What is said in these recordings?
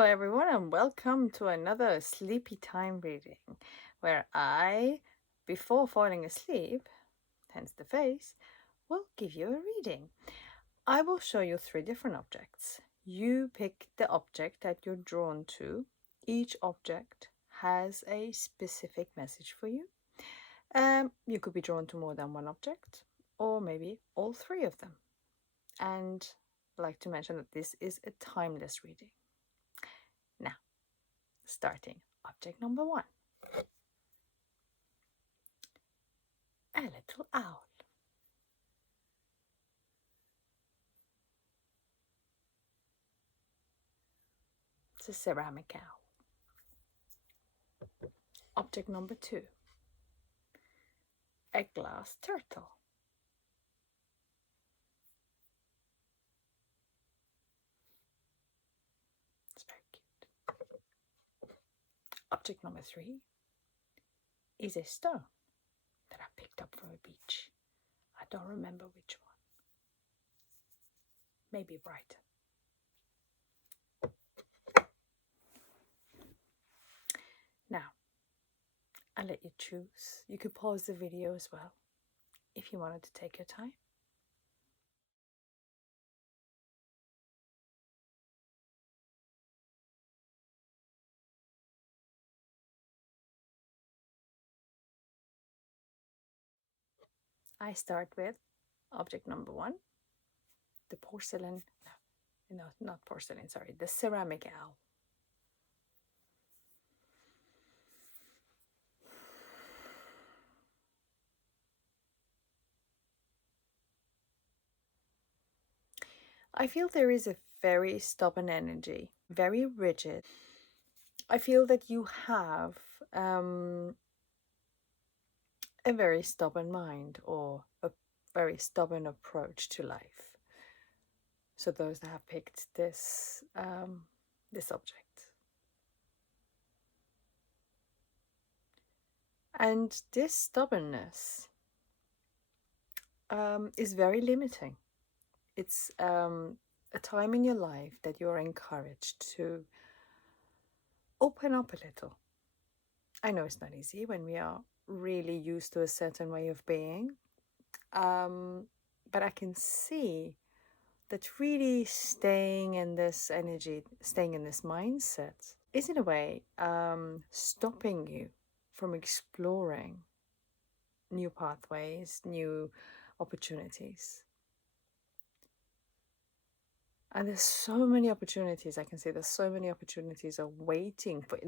Hello, everyone, and welcome to another sleepy time reading where I, before falling asleep, hence the face, will give you a reading. I will show you 3 different objects. You pick the object that you're drawn to. Each object has a specific message for you. You could be drawn to more than one object, or maybe all 3 of them. And I'd like to mention that this is a timeless reading. Now, starting object number 1. A little owl. It's a ceramic owl. Object number 2. A glass turtle. It's very cute. Object number 3 is a stone that I picked up from a beach. I don't remember which one. Maybe Brighton. Now, I'll let you choose. You could pause the video as well if you wanted to take your time. I start with object number 1, the porcelain, no, not porcelain, sorry, the ceramic owl. I feel there is a very stubborn energy, very rigid. I feel that you have a very stubborn mind or a very stubborn approach to life. So those that have picked this this object. And this stubbornness is very limiting. It's a time in your life that you're encouraged to open up a little. I know it's not easy when we are really used to a certain way of being, but I can see that really staying in this energy, staying in this mindset, is in a way stopping you from exploring new pathways, new opportunities. And there's so many opportunities. I can say there's so many opportunities are waiting for.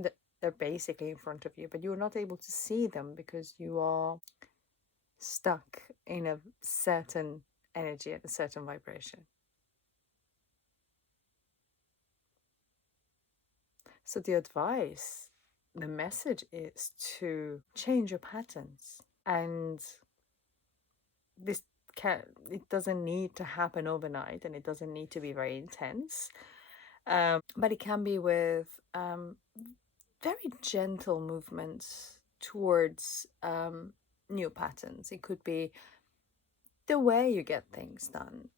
They're basically in front of you, but you're not able to see them because you are stuck in a certain energy at a certain vibration. So the advice, the message is to change your patterns, and it doesn't need to happen overnight, and it doesn't need to be very intense, but it can be with very gentle movements towards new patterns. It could be the way you get things done.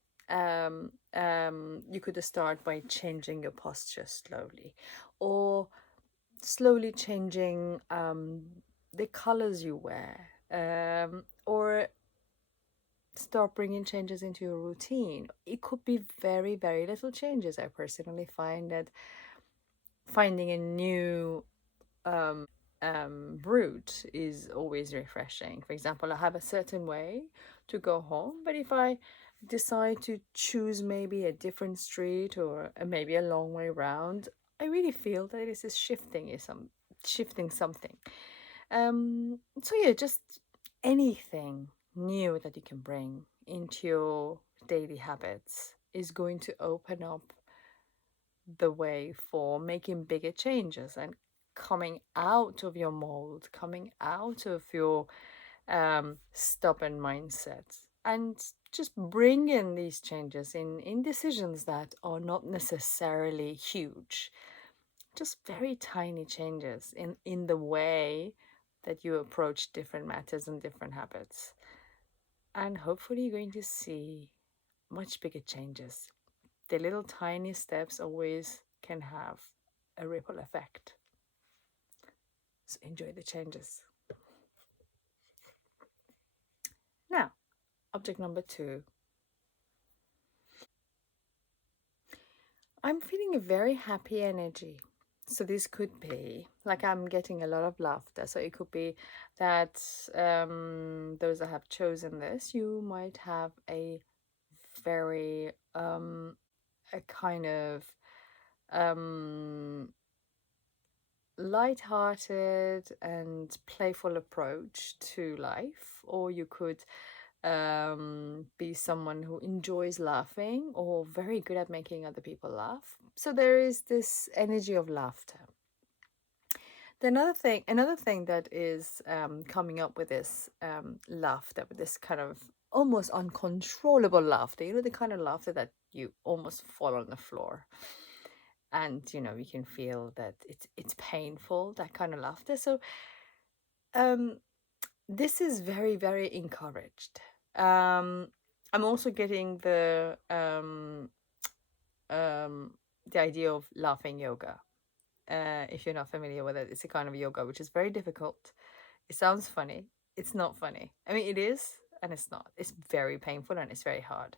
You could start by changing your posture slowly, or slowly changing the colors you wear, or start bringing changes into your routine. It could be very, very little changes. I personally find that finding a new route is always refreshing. For example, I have a certain way to go home, but if I decide to choose maybe a different street or maybe a long way round, I really feel that this is shifting something. So yeah, just anything new that you can bring into your daily habits is going to open up the way for making bigger changes and coming out of your mold, coming out of your stubborn mindset, and just bring in these changes in decisions that are not necessarily huge, just very tiny changes in the way that you approach different matters and different habits. And hopefully you're going to see much bigger changes. The little tiny steps always can have a ripple effect. So enjoy the changes. Now, object number 2. I'm feeling a very happy energy. So this could be like I'm getting a lot of laughter. So it could be that those that have chosen this, you might have a very a kind of um light-hearted and playful approach to life, or you could be someone who enjoys laughing or very good at making other people laugh. So there is this energy of laughter. Another thing that is coming up with this laughter, with this kind of almost uncontrollable laughter, the kind of laughter that you almost fall on the floor, and you can feel that it's painful, that kind of laughter. So um, this is very, very encouraged. Um, I'm also getting the idea of laughing yoga. If you're not familiar with it, it's a kind of yoga which is very difficult. It sounds funny. It's not funny. I mean, it is and it's not. It's very painful and it's very hard.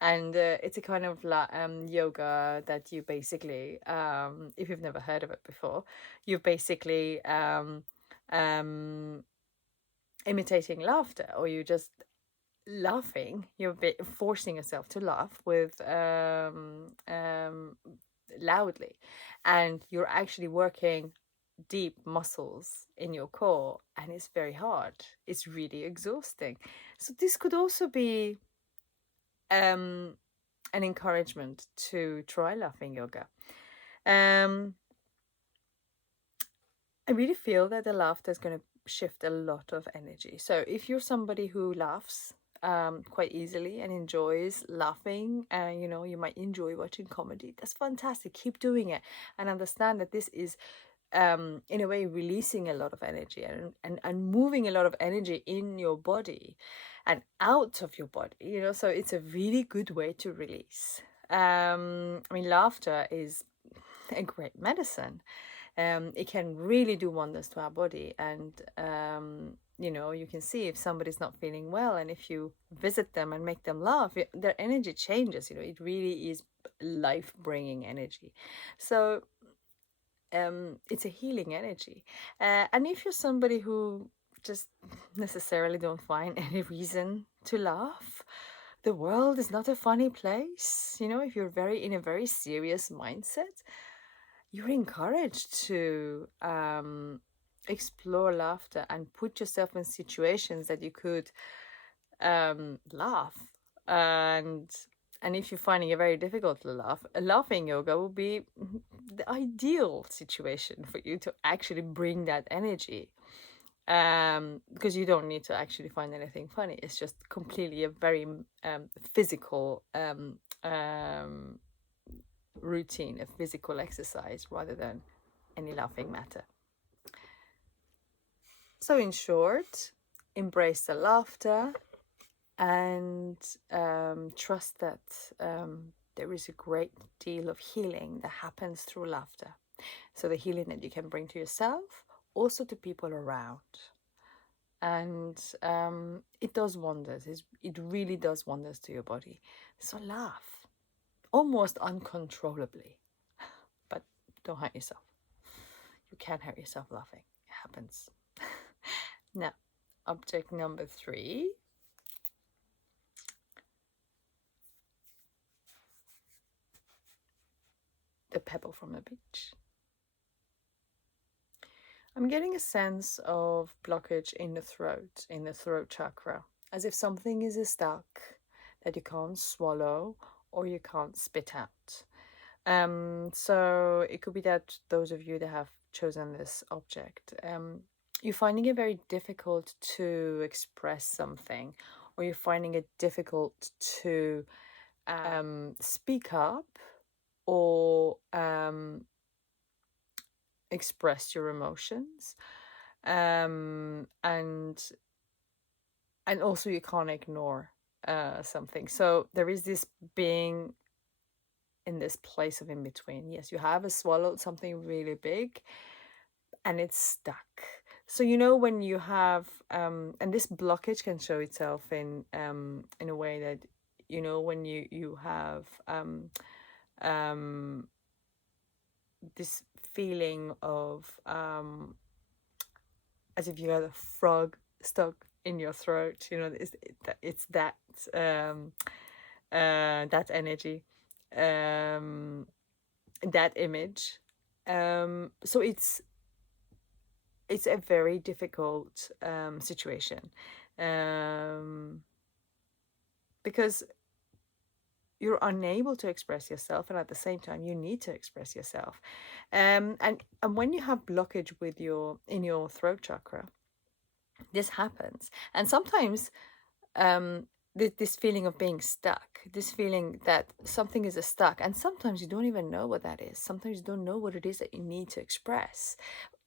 And it's a kind of yoga that you basically, if you've never heard of it before, you're basically um, imitating laughter, or you just laughing. You're forcing yourself to laugh with loudly, and you're actually working deep muscles in your core, and it's very hard. It's really exhausting. So this could also be um, an encouragement to try laughing yoga. Um, I really feel that the laughter is going to shift a lot of energy. So if you're somebody who laughs quite easily and enjoys laughing, and you might enjoy watching comedy, that's fantastic. Keep doing it, and understand that this is in a way releasing a lot of energy, and moving a lot of energy in your body and out of your body. So it's a really good way to release. I mean, laughter is a great medicine. It can really do wonders to our body, and you can see if somebody's not feeling well, and if you visit them and make them laugh, their energy changes. It really is life-bringing energy. So it's a healing energy. And if you're somebody who just necessarily don't find any reason to laugh, the world is not a funny place. If you're very in a very serious mindset, you're encouraged to explore laughter and put yourself in situations that you could laugh. And if you're finding it very difficult to laugh, a laughing yoga will be the ideal situation for you to actually bring that energy. Because you don't need to actually find anything funny. It's just completely a very physical routine, a physical exercise, rather than any laughing matter. So in short, embrace the laughter, and trust that there is a great deal of healing that happens through laughter. So the healing that you can bring to yourself, also to people around. And it does wonders. It really does wonders to your body. So laugh, almost uncontrollably. But don't hurt yourself. You can't hurt yourself laughing. It happens. Now, object number 3. The pebble from the beach. I'm getting a sense of blockage in the throat chakra, as if something is stuck that you can't swallow or you can't spit out. So it could be that those of you that have chosen this object, you're finding it very difficult to express something, or you're finding it difficult to speak up, or express your emotions, and also you can't ignore something. So there is this being in this place of in between. Yes, you have swallowed something really big and it's stuck. So when you have and this blockage can show itself in a way that when you have um this feeling of as if you had a frog stuck in your throat. It's that um that energy, um that image. So it's a very difficult situation, um, because you're unable to express yourself, and at the same time you need to express yourself. And when you have blockage with your in your throat chakra, this happens. And sometimes this feeling of being stuck, this feeling that something is stuck, and sometimes you don't even know what that is. Sometimes you don't know what it is that you need to express.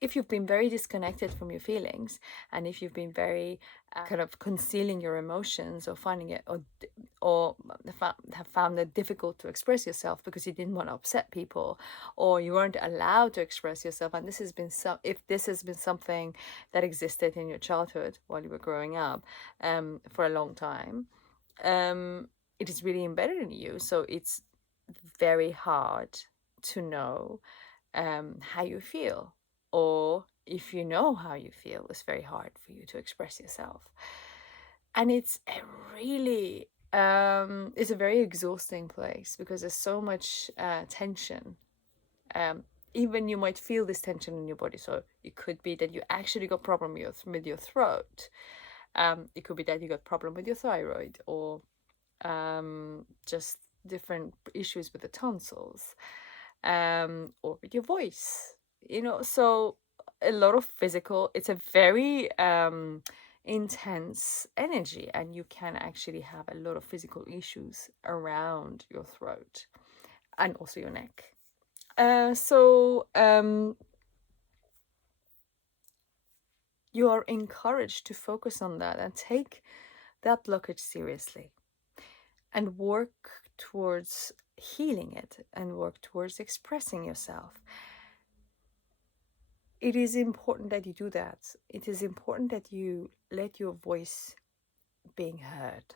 If you've been very disconnected from your feelings, and if you've been very kind of concealing your emotions, or finding it, or have found it difficult to express yourself because you didn't want to upset people, or you weren't allowed to express yourself, and if this has been something that existed in your childhood while you were growing up, for a long time, it is really embedded in you. So it's very hard to know how you feel, or if you know how you feel, it's very hard for you to express yourself. And it's a very exhausting place, because there's so much tension. um, Even you might feel this tension in your body. So it could be that you actually got problem with your throat. It could be that you got problem with your thyroid, or just different issues with the tonsils, or with your voice. So a lot of physical. It's a very intense energy, and you can actually have a lot of physical issues around your throat and also your neck. So you are encouraged to focus on that and take that blockage seriously, and work towards healing it, and work towards expressing yourself. It is important that you do that. It is important that you let your voice being heard.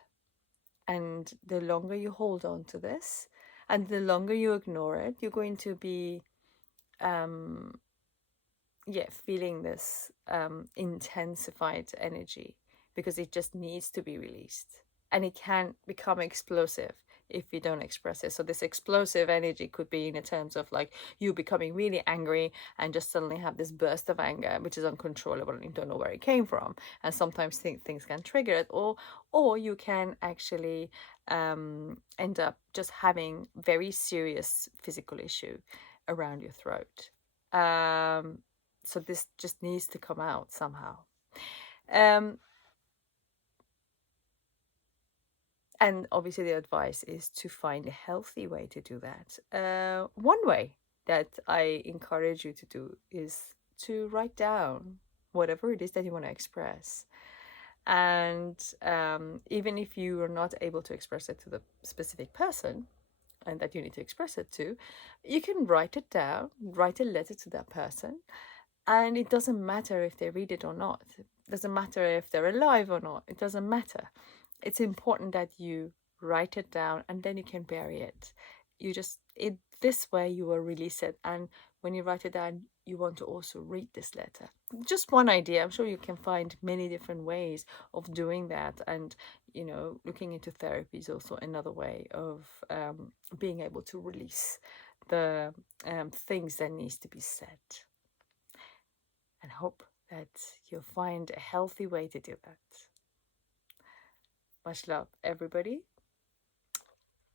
And the longer you hold on to this, and the longer you ignore it, you're going to be um feeling this intensified energy, because it just needs to be released, and it can become explosive if you don't express it. So this explosive energy could be in terms of like you becoming really angry and just suddenly have this burst of anger which is uncontrollable and you don't know where it came from. And sometimes things can trigger it, or you can actually end up just having very serious physical issue around your throat. So this just needs to come out somehow. Um, and obviously, the advice is to find a healthy way to do that. One way that I encourage you to do is to write down whatever it is that you want to express. And even if you are not able to express it to the specific person and that you need to express it to, you can write it down, write a letter to that person. And it doesn't matter if they read it or not. It doesn't matter if they're alive or not. It doesn't matter. It's important that you write it down, and then you can bury it. This way you will release it. And when you write it down, you want to also read this letter. Just one idea. I'm sure you can find many different ways of doing that. And, looking into therapy is also another way of being able to release the things that needs to be said. And hope that you'll find a healthy way to do that. Much love, everybody.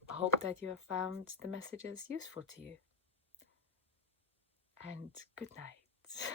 I hope that you have found the messages useful to you. And good night.